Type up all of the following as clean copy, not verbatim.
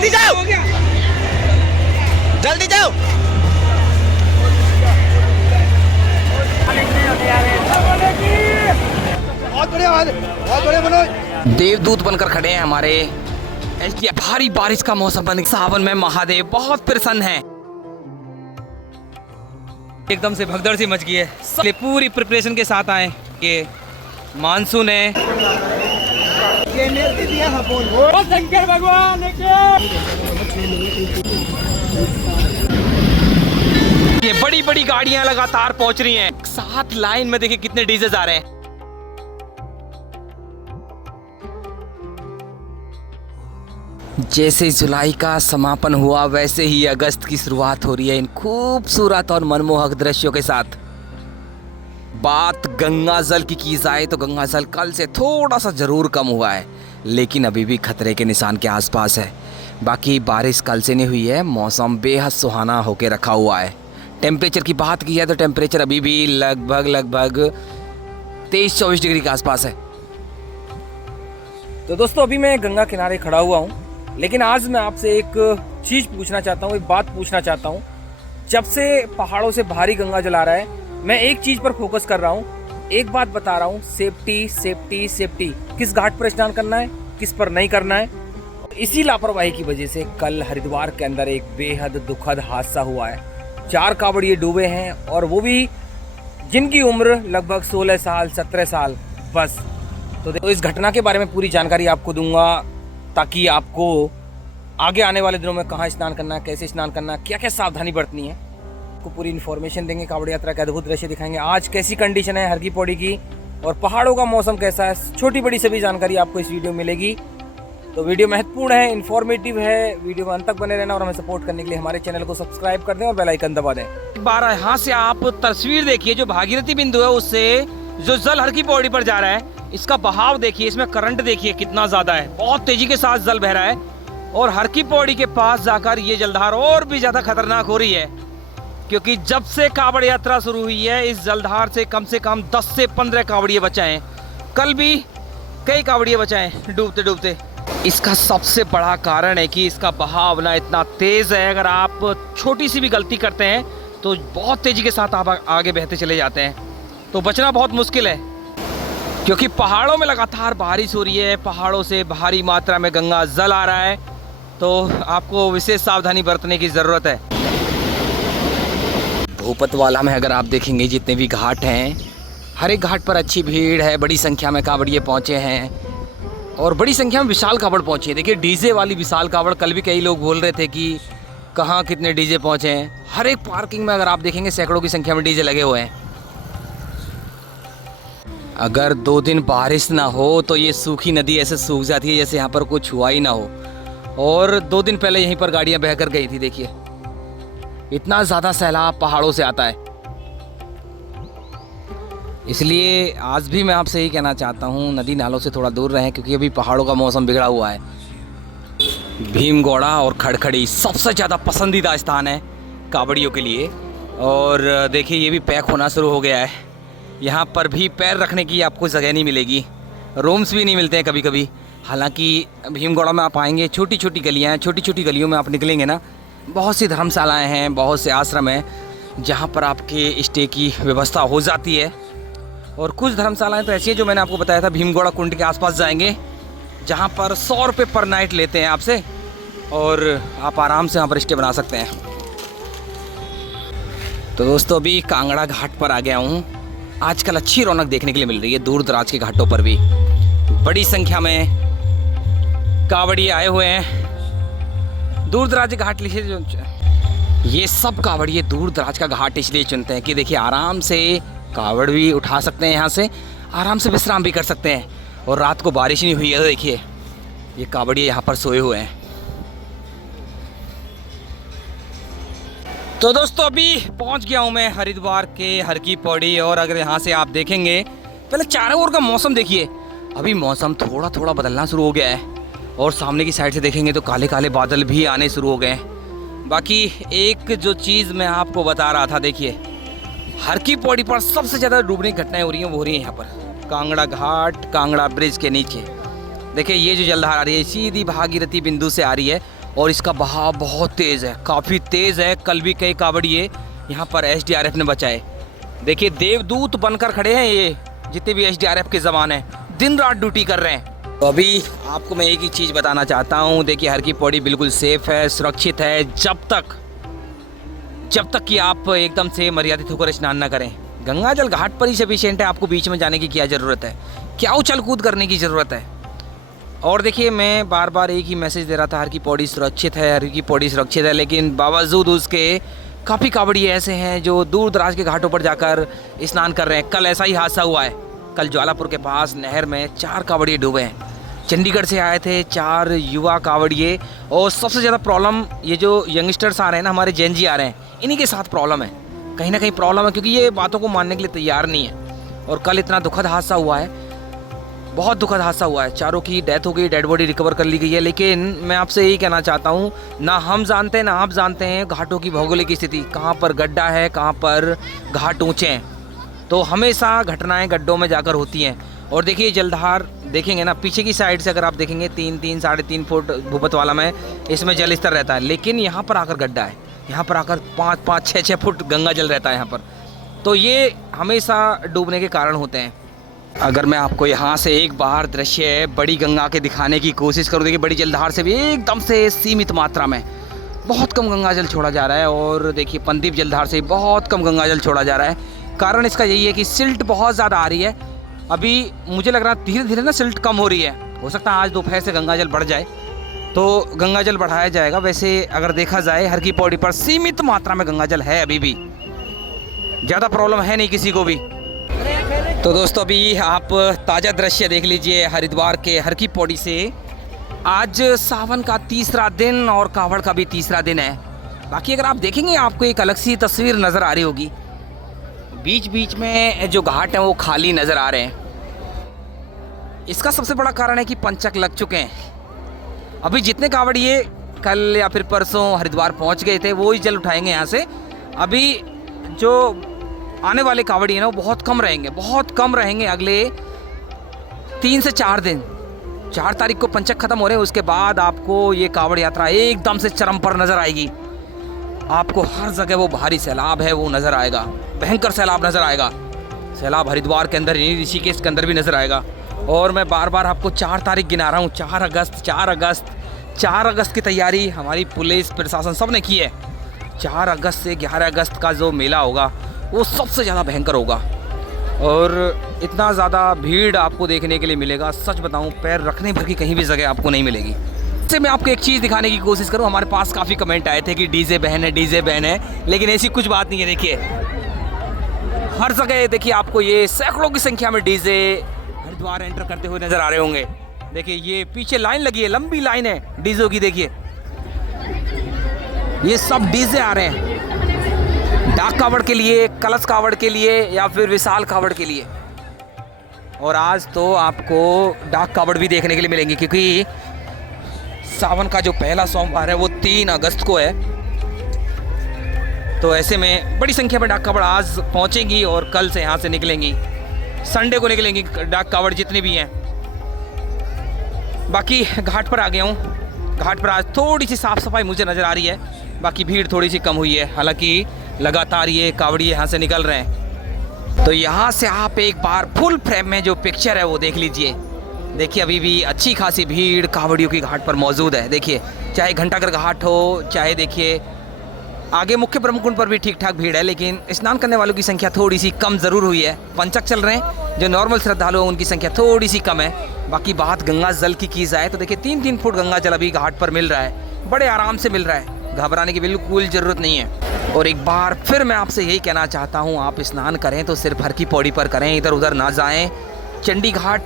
जल्दी जाओ, जल्दी जाओ। बहुत बढ़िया मनोज। देवदूत बनकर खड़े हैं हमारे एसडीएफ। भारी बारिश का मौसम बन सावन में महादेव बहुत प्रसन्न है। एकदम से भगदड़ सी मच गई है। पूरी प्रिपरेशन के साथ आए कि मानसून है। शंकर भगवान ये बड़ी बड़ी गाड़ियां लगातार पहुंच रही हैं। साथ लाइन में देखिए कितने डीजे आ रहे हैं। जैसे जुलाई का समापन हुआ वैसे ही अगस्त की शुरुआत हो रही है इन खूबसूरत और मनमोहक दृश्यों के साथ। बात गंगा जल की जाए तो गंगा जल कल से थोड़ा सा जरूर कम हुआ है, लेकिन अभी भी खतरे के निशान के आसपास है। बाकी बारिश कल से नहीं हुई है, मौसम बेहद सुहाना होके रखा हुआ है। टेम्परेचर की बात की जाए तो टेम्परेचर अभी भी लगभग 23-24 डिग्री के आसपास है। तो दोस्तों अभी मैं गंगा किनारे खड़ा हुआ हूँ, लेकिन आज मैं आपसे एक चीज़ पूछना चाहता हूँ, एक बात पूछना चाहता हूँ। जब से पहाड़ों से भारी गंगा जल आ रहा है, मैं एक चीज़ पर फोकस कर रहा हूँ, एक बात बता रहा हूँ, सेफ्टी सेफ्टी सेफ्टी। किस घाट पर स्नान करना है, किस पर नहीं करना है। इसी लापरवाही की वजह से कल हरिद्वार के अंदर एक बेहद दुखद हादसा हुआ है। 4 कांवड़िए डूबे हैं, और वो भी जिनकी उम्र लगभग 16 साल 17 साल बस। तो इस घटना के बारे में पूरी जानकारी आपको दूंगा, ताकि आपको आगे आने वाले दिनों में कहाँ स्नान करना है, कैसे स्नान करना है, क्या क्या सावधानी बरतनी है, आपको पूरी इन्फॉर्मेशन देंगे। कांवड़ यात्रा के अद्भुत दृश्य दिखाएंगे। आज कैसी कंडीशन है हर की पौड़ी की, और पहाड़ों का मौसम कैसा है, छोटी बड़ी सभी जानकारी आपको इस वीडियो में मिलेगी। तो वीडियो महत्वपूर्ण है, इन्फॉर्मेटिव है। वीडियो में अंत तक बने रहना, और हमें सपोर्ट करने के लिए हमारे चैनल को सब्सक्राइब कर दें और बेल आइकन दबा दें। यहाँ से आप तस्वीर देखिए, जो भागीरथी बिंदु है उससे जो जल हर की पौड़ी पर जा रहा है, इसका बहाव देखिए, इसमें करंट देखिए कितना ज्यादा है। बहुत तेजी के साथ जल बह रहा है, और हर की पौड़ी के पास जाकर ये जलधार और भी ज्यादा खतरनाक हो रही है, क्योंकि जब से कांवड़ यात्रा शुरू हुई है इस जलधार से कम 10 से 15 कांवड़िए बचाए हैं। कल भी कई कांवड़िए बचाए डूबते डूबते। इसका सबसे बड़ा कारण है कि इसका बहाव ना इतना तेज है, अगर आप छोटी सी भी गलती करते हैं तो बहुत तेजी के साथ आप आगे बहते चले जाते हैं। तो बचना बहुत मुश्किल है, क्योंकि पहाड़ों में लगातार बारिश हो रही है, पहाड़ों से भारी मात्रा में गंगा जल आ रहा है, तो आपको विशेष सावधानी बरतने की ज़रूरत है। भूपतवाला में अगर आप देखेंगे जितने भी घाट हैं, हर एक घाट पर अच्छी भीड़ है, बड़ी संख्या में कांवड़िए पहुँचे हैं, और बड़ी संख्या में विशाल कांवड़ पहुँचे हैं। देखिए डीजे वाली विशाल कांवड़, कल भी कई लोग बोल रहे थे कि कहाँ कितने डीजे पहुँचे हैं। हर एक पार्किंग में अगर आप देखेंगे सैकड़ों की संख्या में डीजे लगे हुए हैं। अगर 2 दिन बारिश ना हो तो ये सूखी नदी ऐसे सूख जाती है जैसे यहाँ पर कुछ हुआ ही ना हो। और 2 दिन पहले यहीं पर गाड़ियाँ बहकर गई थी। देखिए इतना ज़्यादा सैलाब पहाड़ों से आता है। इसलिए आज भी मैं आपसे यही कहना चाहता हूँ, नदी नालों से थोड़ा दूर रहें, क्योंकि अभी पहाड़ों का मौसम बिगड़ा हुआ है। भीमगौड़ा और खड़खड़ी सबसे ज़्यादा पसंदीदा स्थान है कांवड़ियों के लिए। और देखिए ये भी पैक होना शुरू हो गया है। यहाँ पर भी पैर रखने की आपको जगह नहीं मिलेगी, रूम्स भी नहीं मिलते हैं कभी कभी। हालांकि भीमगौड़ा में आप आएंगे, छोटी छोटी गलियाँ हैं, छोटी छोटी गलियों में आप निकलेंगे ना, बहुत सी धर्मशालाएँ हैं, बहुत से आश्रम हैं जहाँ पर आपके स्टे की व्यवस्था हो जाती है। और कुछ धर्मशालाएँ तो ऐसी हैं जो मैंने आपको बताया था, भीमगौड़ा कुंड के आसपास जाएंगे जहाँ पर 100 रुपये पर नाइट लेते हैं आपसे, और आप आराम से वहाँ पर स्टे बना सकते हैं। तो दोस्तों अभी कांगड़ा घाट पर आ गया हूँ। आजकल अच्छी रौनक देखने के लिए मिल रही है, दूर दराज के घाटों पर भी बड़ी संख्या में कांवड़िए आए हुए हैं। दूर दराज के घाट ये सब कांवड़िए दूर दराज का घाट इसलिए चुनते हैं कि देखिए आराम से कांवड़ भी उठा सकते हैं, यहाँ से आराम से विश्राम भी कर सकते हैं। और रात को बारिश नहीं हुई है तो देखिए ये कांवड़िए यहाँ पर सोए हुए हैं। तो दोस्तों अभी पहुंच गया हूं मैं हरिद्वार के हर की पौड़ी, और अगर यहाँ से आप देखेंगे, पहले चारों ओर का मौसम देखिए, अभी मौसम थोड़ा थोड़ा बदलना शुरू हो गया है, और सामने की साइड से देखेंगे तो काले काले बादल भी आने शुरू हो गए हैं। बाकी एक जो चीज़ मैं आपको बता रहा था, देखिए हर की पौड़ी पर सबसे ज़्यादा डूबने की घटनाएं हो रही हैं, वो हो रही हैं यहाँ पर कांगड़ा घाट, कांगड़ा ब्रिज के नीचे। देखिए ये जो जलधार आ रही है सीधी भागीरथी बिंदु से आ रही है, और इसका बहाव बहुत तेज़ है, काफ़ी तेज़ है। कल भी कई कावड़िए यहाँ पर एसडीआरएफ ने बचाए। देखिए देवदूत बनकर खड़े हैं ये, जितने भी एसडीआरएफ के जवान हैं, दिन रात ड्यूटी कर रहे हैं। तो अभी आपको मैं एक ही चीज़ बताना चाहता हूँ, देखिए हर की पौड़ी बिल्कुल सेफ़ है, सुरक्षित है, जब तक कि आप एकदम से मर्यादित होकर स्नान ना करें। गंगा जल घाट पर ही सफिशिएंट है, आपको बीच में जाने की क्या ज़रूरत है, क्या उछल कूद करने की ज़रूरत है। और देखिए मैं बार बार एक ही मैसेज दे रहा था, हर की पौड़ी सुरक्षित है, हर की पौड़ी सुरक्षित है, लेकिन बावजूद उसके काफ़ी कावड़ी ऐसे हैं जो दूर दराज के घाटों पर जाकर स्नान कर रहे हैं। कल ऐसा ही हादसा हुआ है, कल ज्वालापुर के पास नहर में 4 कावड़िए डूबे हैं। चंडीगढ़ से आए थे 4 युवा कावड़िए, और सबसे ज़्यादा प्रॉब्लम ये जो यंगस्टर्स आ रहे हैं ना, हमारे जैन जी आ रहे हैं, इन्हीं के साथ प्रॉब्लम है, कहीं ना कहीं प्रॉब्लम है, क्योंकि ये बातों को मानने के लिए तैयार नहीं है। और कल इतना दुखद हादसा हुआ है, बहुत दुखद हादसा हुआ है, 4 की डेथ हो गई, डेड बॉडी रिकवर कर ली गई है। लेकिन मैं आपसे यही कहना चाहता हूँ, ना हम जानते हैं ना आप जानते हैं घाटों की भौगोलिक स्थिति, कहाँ पर गड्ढा है, कहाँ पर घाट ऊँचे हैं। तो हमेशा घटनाएं गड्ढों में जाकर होती हैं। और देखिए जलधार देखेंगे ना, पीछे की साइड से अगर आप देखेंगे 3-3 साढ़े 3 फुट भूपत वाला में इसमें जल स्तर रहता है, लेकिन यहाँ पर आकर गड्ढा है, यहाँ पर आकर 5-5 6-6 फुट गंगा जल रहता है यहाँ पर। तो ये हमेशा डूबने के कारण होते हैं। अगर मैं आपको यहाँ से एक बार दृश्य बड़ी गंगा के दिखाने की कोशिश करूँ, देखिए बड़ी जलधार से भी एकदम से सीमित मात्रा में बहुत कम गंगा जल छोड़ा जा रहा है, और देखिए पंदीप जलधार से बहुत कम गंगा जल छोड़ा जा रहा है। कारण इसका यही है कि सिल्ट बहुत ज़्यादा आ रही है। अभी मुझे लग रहा है धीरे धीरे ना सिल्ट कम हो रही है, हो सकता है आज दोपहर से गंगा जल बढ़ जाए तो गंगा जल बढ़ाया जाएगा। वैसे अगर देखा जाए हर की पौड़ी पर सीमित मात्रा में गंगा जल है, अभी भी ज़्यादा प्रॉब्लम है नहीं किसी को भी। तो दोस्तों अभी आप ताज़ा दृश्य देख लीजिए हरिद्वार के हर की पौड़ी से। आज सावन का तीसरा दिन और कावड़ का भी तीसरा दिन है। बाकी अगर आप देखेंगे आपको एक अलग सी तस्वीर नज़र आ रही होगी, बीच बीच में जो घाट हैं वो खाली नज़र आ रहे हैं। इसका सबसे बड़ा कारण है कि पंचक लग चुके हैं। अभी जितने कावड़िए कल या फिर परसों हरिद्वार पहुंच गए थे वो ही जल उठाएंगे यहाँ से। अभी जो आने वाले कावड़ी हैं ना वो बहुत कम रहेंगे, बहुत कम रहेंगे। अगले 3 से 4 दिन, 4 तारीख को पंचक खत्म हो रहे हैं, उसके बाद आपको ये कावड़ यात्रा एकदम से चरम पर नज़र आएगी। आपको हर जगह वो भारी सैलाब है वो नज़र आएगा, भयंकर सैलाब नज़र आएगा। सैलाब हरिद्वार के अंदर ही, ऋषिकेश के अंदर भी नज़र आएगा। और मैं बार बार आपको 4 तारीख गिना रहा हूँ, 4 अगस्त की तैयारी हमारी पुलिस प्रशासन सब ने की है। 4 अगस्त से 11 अगस्त का जो मेला होगा वो सबसे ज़्यादा भयंकर होगा, और इतना ज़्यादा भीड़ आपको देखने के लिए मिलेगा, सच बताऊं पैर रखने भर की कहीं भी जगह आपको नहीं मिलेगी। इससे मैं आपको एक चीज़ दिखाने की कोशिश करूं, हमारे पास काफ़ी कमेंट आए थे कि डीजे बैन है, डीजे बैन है, लेकिन ऐसी कुछ बात नहीं है। देखिए हर जगह देखिए आपको ये सैकड़ों की संख्या में डीजे हरिद्वार एंटर करते हुए नज़र आ रहे होंगे। देखिए ये पीछे लाइन लगी है, लंबी लाइन है डीजों की। देखिए ये सब डीजे आ रहे हैं डाक कावड़ के लिए, कलश कावड़ के लिए या फिर विशाल कावड़ के लिए। और आज तो आपको डाक कावड़ भी देखने के लिए मिलेंगे, क्योंकि सावन का जो पहला सोमवार है वो 3 अगस्त को है। तो ऐसे में बड़ी संख्या में डाक कावड़ आज पहुंचेंगी और कल से यहाँ से निकलेंगी, संडे को निकलेंगी डाक कावड़ जितनी भी हैं। बाकी घाट पर आ गया हूँ, घाट पर आज थोड़ी सी साफ़ सफाई मुझे नज़र आ रही है, बाकी भीड़ थोड़ी सी कम हुई है। हालांकि लगातार ये कावड़िए यहाँ से निकल रहे हैं। तो यहाँ से आप एक बार फुल फ्रेम में जो पिक्चर है वो देख लीजिए। देखिए अभी भी अच्छी खासी भीड़ कावड़ियों की घाट पर मौजूद है। देखिए चाहे घंटाघर घाट हो, चाहे देखिए आगे मुख्य प्रमुख कुंड पर भी ठीक ठाक भीड़ है, लेकिन स्नान करने वालों की संख्या थोड़ी सी कम ज़रूर हुई है। पंचक चल रहे हैं, जो नॉर्मल श्रद्धालु हैं उनकी संख्या थोड़ी सी कम है। बाकी बात गंगा जल की जाए तो देखिए 3-3 फुट गंगा जल अभी घाट पर मिल रहा है, बड़े आराम से मिल रहा है, घबराने की बिल्कुल ज़रूरत नहीं है। और एक बार फिर मैं आपसे यही कहना चाहता हूँ, आप स्नान करें तो सिर्फ हर की पौड़ी पर करें, इधर उधर ना जाएं। चंडी घाट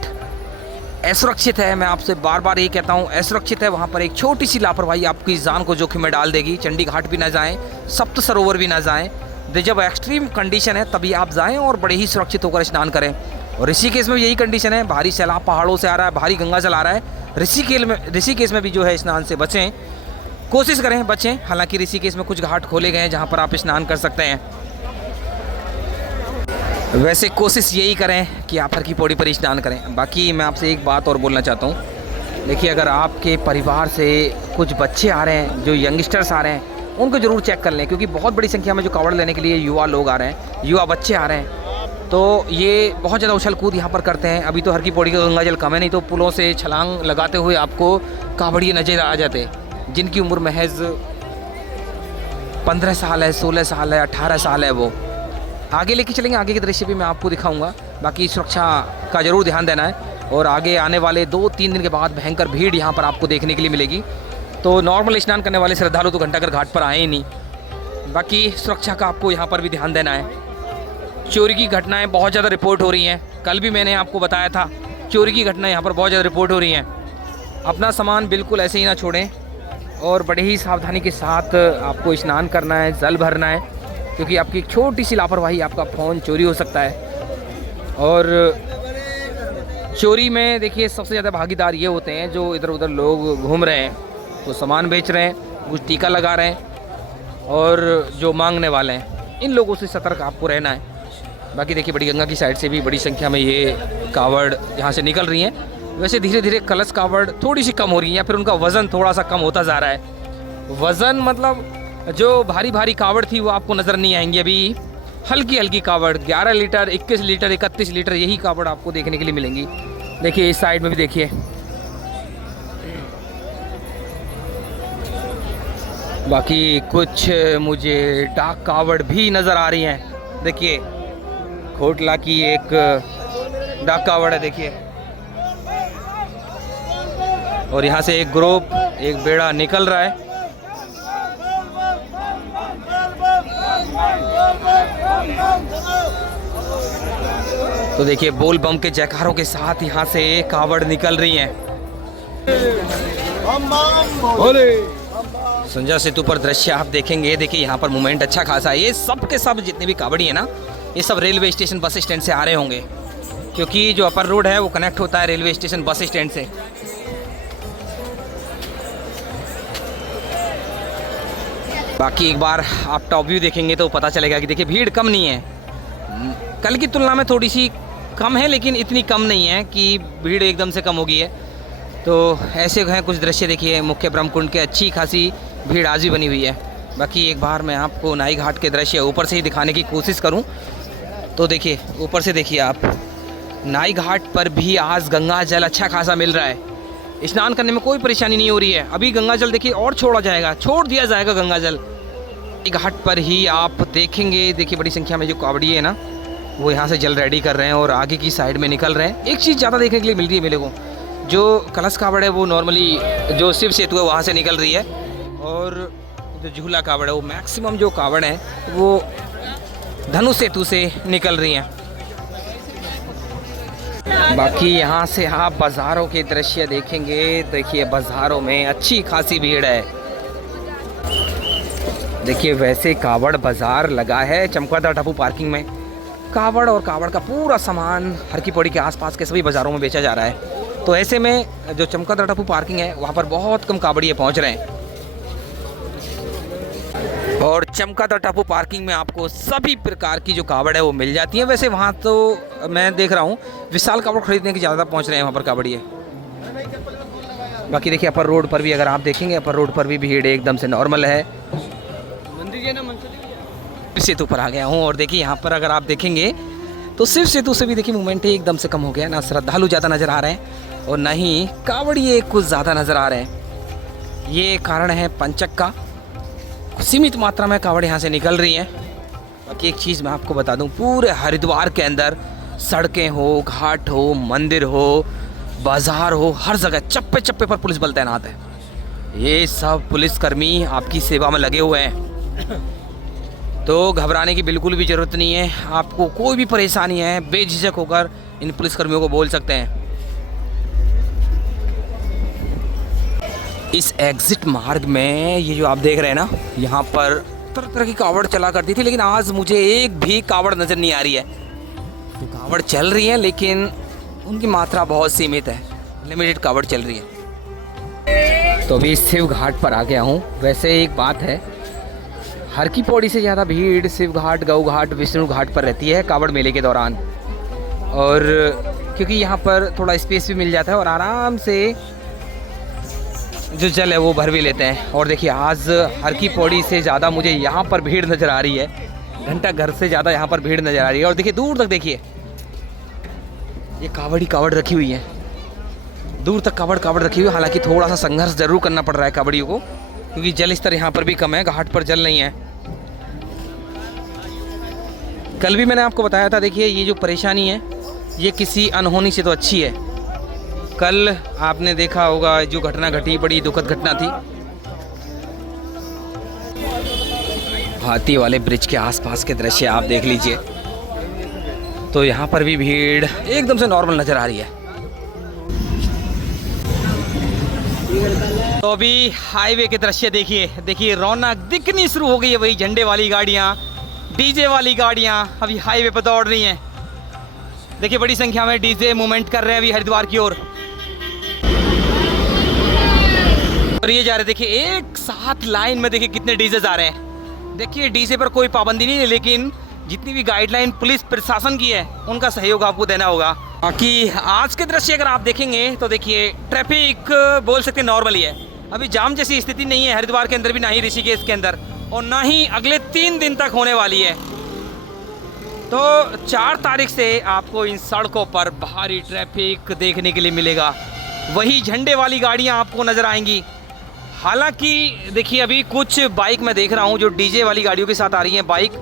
असुरक्षित है, मैं आपसे बार बार यही कहता हूँ, असुरक्षित है। वहाँ पर एक छोटी सी लापरवाही आपकी जान को जोखिम में डाल देगी। चंडी घाट भी ना जाएं, सप्त सरोवर भी ना जाएं। जब एक्सट्रीम कंडीशन है तभी आप जाएं और बड़े ही सुरक्षित होकर स्नान करें। और ऋषिकेश में भी यही कंडीशन है, भारी सैलाब पहाड़ों से आ रहा है, भारी गंगा जल आ रहा है। ऋषिकेश में भी जो है स्नान से बचें, कोशिश करें बचें। हालांकि ऋषिकेश में कुछ घाट खोले गए हैं जहाँ पर आप स्नान कर सकते हैं। वैसे कोशिश यही करें कि आप हर की पौड़ी पर स्नान करें। बाकी मैं आपसे एक बात और बोलना चाहता हूँ, देखिए, अगर आपके परिवार से कुछ बच्चे आ रहे हैं, जो यंगस्टर्स आ रहे हैं, उनको ज़रूर चेक कर लें, क्योंकि बहुत बड़ी संख्या में जो कावड़ लेने के लिए युवा लोग आ रहे हैं, युवा बच्चे आ रहे हैं, तो ये बहुत ज़्यादा उछल कूद यहाँ पर करते हैं। अभी तो हर की पौड़ी का गंगा जल कम है, नहीं तो पुलों से छलांग लगाते हुए आपको कावड़िए नजर आ जाते, जिनकी उम्र महज 15 साल है, 16 साल है, 18 साल है। वो आगे लेके चलेंगे, आगे के दृश्य भी मैं आपको दिखाऊंगा। बाकी सुरक्षा का ज़रूर ध्यान देना है। और आगे आने वाले 2-3 दिन के बाद भयंकर भीड़ यहाँ पर आपको देखने के लिए मिलेगी। तो नॉर्मल स्नान करने वाले श्रद्धालु तो घंटाघर घाट पर आए ही नहीं। बाकी सुरक्षा का आपको यहाँ पर भी ध्यान देना है। चोरी की घटनाएं बहुत ज़्यादा रिपोर्ट हो रही हैं। कल भी मैंने आपको बताया था, चोरी की घटनाएं यहाँ पर बहुत ज़्यादा रिपोर्ट हो रही हैं। अपना सामान बिल्कुल ऐसे ही ना छोड़ें और बड़े ही सावधानी के साथ आपको स्नान करना है, जल भरना है, क्योंकि आपकी छोटी सी लापरवाही आपका फ़ोन चोरी हो सकता है। और चोरी में देखिए सबसे ज़्यादा भागीदार ये होते हैं जो इधर उधर लोग घूम रहे हैं, तो सामान बेच रहे हैं, कुछ टीका लगा रहे हैं, और जो मांगने वाले हैं, इन लोगों से सतर्क आपको रहना है। बाकी देखिए, बड़ी गंगा की साइड से भी बड़ी संख्या में ये कावड़ यहाँ से निकल रही हैं। वैसे धीरे धीरे कलश कावड़ थोड़ी सी कम हो रही है, या फिर उनका वज़न थोड़ा सा कम होता जा रहा है। वज़न मतलब जो भारी भारी कावड़ थी वो आपको नज़र नहीं आएंगी। अभी हल्की हल्की कावड़ 11 लीटर, 21 लीटर, 31 लीटर यही कावड़ आपको देखने के लिए मिलेंगी। देखिए इस साइड में भी देखिए, बाकी कुछ मुझे डाक कावड़ भी नज़र आ रही हैं। देखिए खोटला की एक डाक कावड़ है, देखिए। और यहाँ से एक ग्रुप, एक बेड़ा निकल रहा है। तो देखिए बोल बम के जयकारों के साथ यहाँ से कावड़ निकल रही हैं। संजय सेतु पर दृश्य आप देखेंगे। देखिए यहाँ पर मूवमेंट अच्छा खासा है। ये सब के सब जितने भी कावड़ी है ना, ये सब रेलवे स्टेशन बस स्टैंड से आ रहे होंगे, क्योंकि जो अपर रोड है वो कनेक्ट होता है रेलवे स्टेशन बस स्टैंड से। बाकी एक बार आप टॉप व्यू देखेंगे तो पता चलेगा कि देखिए भीड़ कम नहीं है, कल की तुलना में थोड़ी सी कम है, लेकिन इतनी कम नहीं है कि भीड़ एकदम से कम हो गई है। तो ऐसे हैं कुछ दृश्य। देखिए मुख्य ब्रह्मकुंड के अच्छी खासी भीड़ आज भी बनी हुई है। बाकी एक बार मैं आपको नाई घाट के दृश्य ऊपर से ही दिखाने की कोशिश करूं तो देखिए ऊपर से देखिए आप, नाई घाट पर भी आज गंगा जल अच्छा खासा मिल रहा है। स्नान करने में कोई परेशानी नहीं हो रही है। अभी गंगा जल देखिए और छोड़ दिया जाएगा गंगा जल। घाट पर ही आप देखेंगे, देखिए बड़ी संख्या में जो कावड़ी है ना, वो यहाँ से जल रेडी कर रहे हैं और आगे की साइड में निकल रहे हैं। एक चीज़ ज़्यादा देखने के लिए मिल रही है मेरे को, जो कलश कावड़ है वो नॉर्मली जो शिव सेतु है वहाँ से निकल रही है, और जो झूला कावड़ है वो मैक्सिमम जो कावड़ है वो धनु सेतु से निकल रही हैं। बाकी यहाँ से आप बाज़ारों के दृश्य देखेंगे। देखिए बाज़ारों में अच्छी खासी भीड़ है। देखिए वैसे कावड़ बाज़ार लगा है चमकदार टापू पार्किंग में। कावड़ और कावड़ का पूरा सामान हर की पौड़ी के आसपास के सभी बाज़ारों में बेचा जा रहा है। तो ऐसे में जो चमकदार टापू पार्किंग है वहाँ पर बहुत कम कावड़िए पहुँच रहे हैं, और चमकदार टापू पार्किंग में आपको सभी प्रकार की जो कावड़ है वो मिल जाती है। वैसे वहाँ तो मैं देख रहा हूँ विशाल कावड़ खरीदने की ज़्यादा पहुँच रहे हैं वहाँ पर कावड़िए। बाकी देखिए अपर रोड पर भी अगर आप देखेंगे, अपर रोड पर भी भीड़ एकदम से नॉर्मल है। शिव सेतु पर आ गया हूँ और देखिए यहाँ पर अगर आप देखेंगे तो शिव सेतु से भी देखिए मूवमेंट एकदम से कम हो गया। ना श्रद्धालु ज़्यादा नज़र आ रहे हैं और ना ही कावड़िए कुछ ज़्यादा नज़र आ रहे हैं। ये कारण है पंचक का, सीमित मात्रा में कावड़ यहाँ से निकल रही हैं। बाकी एक चीज़ मैं आपको बता दूं, पूरे हरिद्वार के अंदर सड़कें हो, घाट हो, मंदिर हो, बाज़ार हो, हर जगह चप्पे चप्पे पर पुलिस बल तैनात है। ये सब पुलिसकर्मी आपकी सेवा में लगे हुए हैं, तो घबराने की बिल्कुल भी ज़रूरत नहीं है। आपको कोई भी परेशानी है बेझिझक होकर इन पुलिसकर्मियों को बोल सकते हैं। इस एग्ज़िट मार्ग में ये जो आप देख रहे हैं ना, यहाँ पर तरह तरह की कावड़ चला करती थी, लेकिन आज मुझे एक भी कावड़ नज़र नहीं आ रही है। तो कावड़ चल रही है लेकिन उनकी मात्रा बहुत सीमित है, लिमिटेड कावड़ चल रही है। तो अभी शिव घाट पर आ गया हूँ। वैसे एक बात है, हर की पौड़ी से ज़्यादा भीड़ शिव घाट, गऊ घाट, विष्णु घाट पर रहती है कावड़ मेले के दौरान, और क्योंकि यहाँ पर थोड़ा स्पेस भी मिल जाता है और आराम से जो जल है वो भर भी लेते हैं। और देखिए आज हर की पौड़ी से ज़्यादा मुझे यहाँ पर भीड़ नज़र आ रही है, घंटा घर से ज़्यादा यहाँ पर भीड़ नज़र आ रही है। और देखिए दूर तक देखिए ये कावड़ रखी हुई है, दूर तक कावड़ रखी हुई है। हालांकि थोड़ा सा संघर्ष जरूर करना पड़ रहा है कावड़ियों को, क्योंकि जल स्तर यहाँ पर भी कम है, घाट पर जल नहीं है। कल भी मैंने आपको बताया था, देखिए ये जो परेशानी है ये किसी अनहोनी से तो अच्छी है। कल आपने देखा होगा जो घटना घटी, बड़ी दुखद घटना थी। हाथी वाले ब्रिज के आसपास के दृश्य आप देख लीजिए, तो यहाँ पर भी भीड़ एकदम से नॉर्मल नज़र आ रही है। तो अभी हाईवे के दृश्य देखिए रौनक दिखनी शुरू हो गई है। वही झंडे वाली गाड़ियाँ, डीजे वाली गाड़ियाँ अभी हाईवे पर दौड़ रही हैं। देखिए बड़ी संख्या में डीजे मूवमेंट कर रहे हैं अभी हरिद्वार की ओर। और ये जा रहे, देखिए एक साथ लाइन में देखिए कितने डीजे आ रहे हैं। देखिए डीजे पर कोई पाबंदी नहीं है, लेकिन जितनी भी गाइडलाइन पुलिस प्रशासन की है उनका सहयोग आपको देना होगा। बाकी आज के दृश्य अगर आप देखेंगे तो देखिए ट्रैफिक बोल सकते हैं नॉर्मल ही है। अभी जाम जैसी स्थिति नहीं है हरिद्वार के अंदर भी, ना ही ऋषिकेश के अंदर, और ना ही अगले 3 दिन तक होने वाली है। तो 4 तारीख से आपको इन सड़कों पर भारी ट्रैफिक देखने के लिए मिलेगा। वही झंडे वाली गाड़ियां आपको नज़र आएंगी। हालांकि देखिए अभी कुछ बाइक मैं देख रहा हूं जो डीजे वाली गाड़ियों के साथ आ रही हैं बाइक,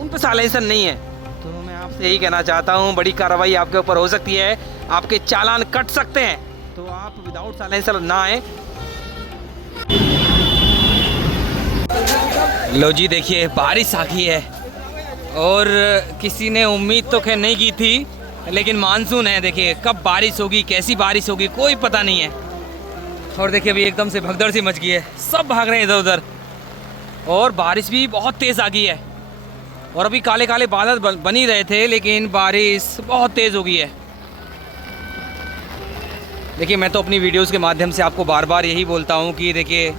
उन पर साइलेंसर नहीं है। तो मैं आपसे यही कहना चाहता हूं, बड़ी कार्रवाई आपके ऊपर हो सकती है, आपके चालान कट सकते हैं। तो आप विदाउट साइलेंसर ना आए। लो जी देखिए बारिश आ गई है, और किसी ने उम्मीद तो खैर नहीं की थी, लेकिन मानसून है। देखिए कब बारिश होगी, कैसी बारिश होगी, कोई पता नहीं है। और देखिए अभी एकदम से भगदड़ सी मच गई है, सब भाग रहे हैं इधर उधर, और बारिश भी बहुत तेज़ आ गई है। और अभी काले काले बादल बन ही रहे थे, लेकिन बारिश बहुत तेज़ हो गई है। देखिए मैं तो अपनी वीडियोस के माध्यम से आपको बार बार यही बोलता हूँ कि देखिए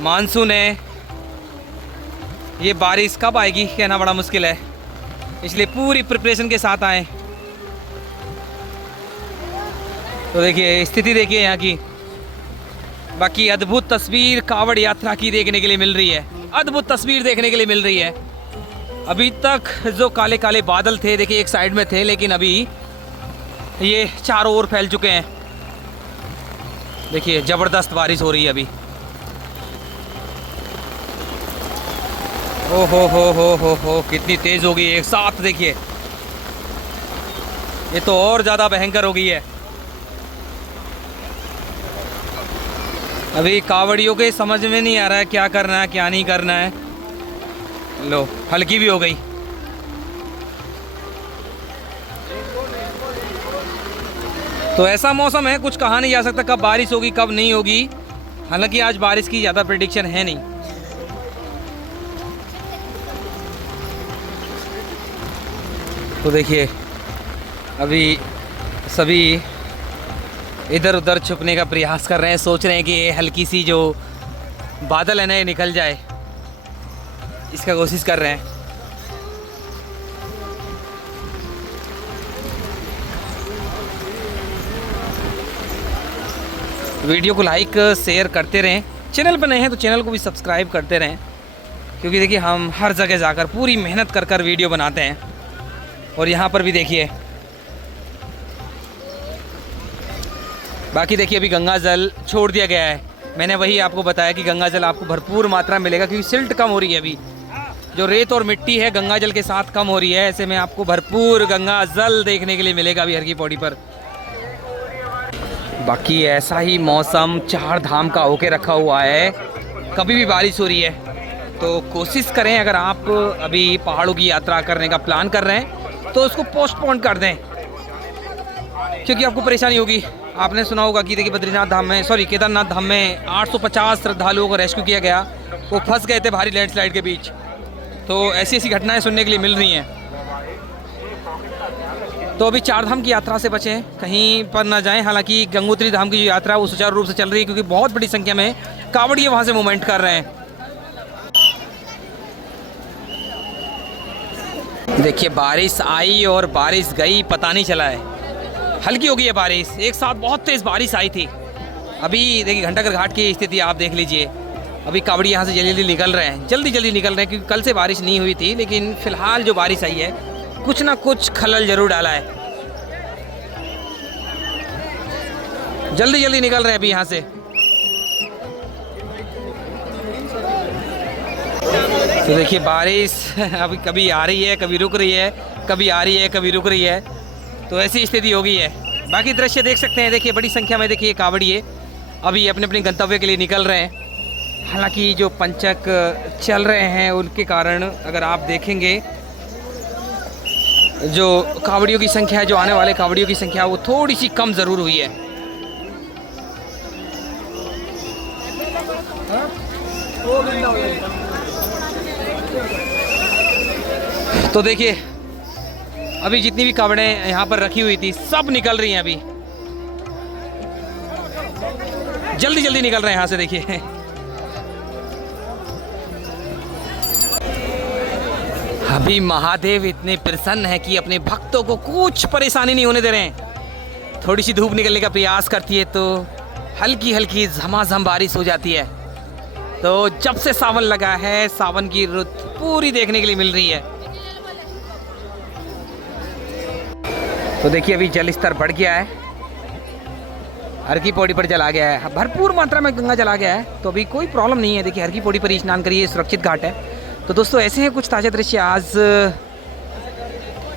मानसून है, ये बारिश कब आएगी कहना बड़ा मुश्किल है, इसलिए पूरी प्रिपरेशन के साथ आएँ। तो देखिए स्थिति देखिए यहाँ की। बाकी अद्भुत तस्वीर कावड़ यात्रा की देखने के लिए मिल रही है, अद्भुत तस्वीर देखने के लिए मिल रही है। अभी तक जो काले काले बादल थे देखिए एक साइड में थे, लेकिन अभी ये चारों ओर फैल चुके हैं। देखिए ज़बरदस्त बारिश हो रही है अभी। ओ हो कितनी तेज़ हो गई एक साथ। देखिए ये तो और ज़्यादा भयंकर हो गई है। अभी कावड़ियों के समझ में नहीं आ रहा है क्या करना है क्या नहीं करना है। लो हल्की भी हो गई। तो ऐसा मौसम है, कुछ कहा नहीं जा सकता कब बारिश होगी कब नहीं होगी। हालांकि आज बारिश की ज़्यादा प्रेडिक्शन है नहीं। तो देखिए अभी सभी इधर उधर छुपने का प्रयास कर रहे हैं, सोच रहे हैं कि ये हल्की सी जो बादल है ना ये निकल जाए, इसका कोशिश कर रहे हैं। वीडियो को लाइक शेयर करते रहें, चैनल पर नए हैं तो चैनल को भी सब्सक्राइब करते रहें, क्योंकि देखिए हम हर जगह जाकर पूरी मेहनत कर कर वीडियो बनाते हैं। और यहाँ पर भी देखिए, बाकी देखिए अभी गंगा जल छोड़ दिया गया है। मैंने वही आपको बताया कि गंगा जल आपको भरपूर मात्रा में मिलेगा, क्योंकि सिल्ट कम हो रही है। अभी जो रेत और मिट्टी है गंगा जल के साथ कम हो रही है, ऐसे में आपको भरपूर गंगा जल देखने के लिए मिलेगा अभी हर की पौड़ी पर। बाकी ऐसा ही मौसम 4 धाम का होके रखा हुआ है, कभी भी बारिश हो रही है। तो कोशिश करें, अगर आप अभी पहाड़ों की यात्रा करने का प्लान कर रहे हैं तो उसको पोस्टपोन कर दें, क्योंकि आपको परेशानी होगी। आपने सुना होगा कि देखिए बद्रीनाथ धाम में, सॉरी केदारनाथ धाम में 850 श्रद्धालुओं को रेस्क्यू किया गया, वो फंस गए थे भारी लैंडस्लाइड के बीच। तो ऐसी ऐसी घटनाएं सुनने के लिए मिल रही हैं। तो अभी 4 धाम की यात्रा से बचें, कहीं पर ना जाएं। हालांकि गंगोत्री धाम की जो यात्रा है वो सुचारू रूप से चल रही है, क्योंकि बहुत बड़ी संख्या में कांवड़िए वहाँ से मूवमेंट कर रहे हैं। देखिए बारिश आई और बारिश गई, पता नहीं चला है। हल्की हो गई है बारिश, एक साथ बहुत तेज़ बारिश आई थी। अभी देखिए घंटाघर घाट की स्थिति आप देख लीजिए। अभी कावड़ी यहाँ से जल्दी जल्दी निकल रहे हैं, जल्दी जल्दी निकल रहे हैं, क्योंकि कल से बारिश नहीं हुई थी, लेकिन फिलहाल जो बारिश आई है कुछ ना कुछ खलल जरूर डाला है। जल्दी जल्दी निकल रहे हैं अभी यहाँ से। तो देखिए बारिश अभी कभी आ रही है, कभी रुक रही है, कभी आ रही है, कभी रुक रही है, तो ऐसी स्थिति हो गई है। बाकी दृश्य देख सकते हैं, देखिए बड़ी संख्या में देखिए कावड़िए अभी अपने अपने गंतव्य के लिए निकल रहे हैं। हालांकि जो पंचक चल रहे हैं उनके कारण अगर आप देखेंगे जो कावड़ियों की संख्या है, जो आने वाले कावड़ियों की संख्या वो थोड़ी सी कम ज़रूर हुई है। तो देखिए अभी जितनी भी कावड़ें यहाँ पर रखी हुई थी सब निकल रही हैं अभी, जल्दी जल्दी निकल रहे हैं यहाँ से। देखिए अभी महादेव इतने प्रसन्न है कि अपने भक्तों को कुछ परेशानी नहीं होने दे रहे हैं। थोड़ी सी धूप निकलने का प्रयास करती है तो हल्की हल्की झमाझम बारिश हो जाती है। तो जब से सावन लगा है सावन की रुत पूरी देखने के लिए मिल रही है। तो देखिए अभी जल स्तर बढ़ गया है, हर की पौड़ी पर जल आ गया है, भरपूर मात्रा में गंगा जल आ गया है, तो अभी कोई प्रॉब्लम नहीं है। देखिए हर की पौड़ी पर ही स्नान करिए, सुरक्षित घाट है। तो दोस्तों ऐसे हैं कुछ ताज़ा दृश्य आज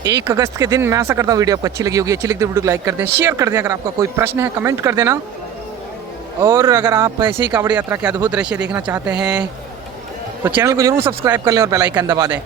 1 अगस्त के दिन। मैं आशा करता हूँ वीडियो आपको अच्छी लगी होगी। अच्छी लगी तो वीडियो को लाइक कर दें, शेयर कर दें। अगर आपका कोई प्रश्न है कमेंट कर देना, और अगर आप ऐसे ही कावड़ यात्रा के अद्भुत दृश्य देखना चाहते हैं तो चैनल को जरूर सब्सक्राइब कर लें और बेल आइकन दबा दें।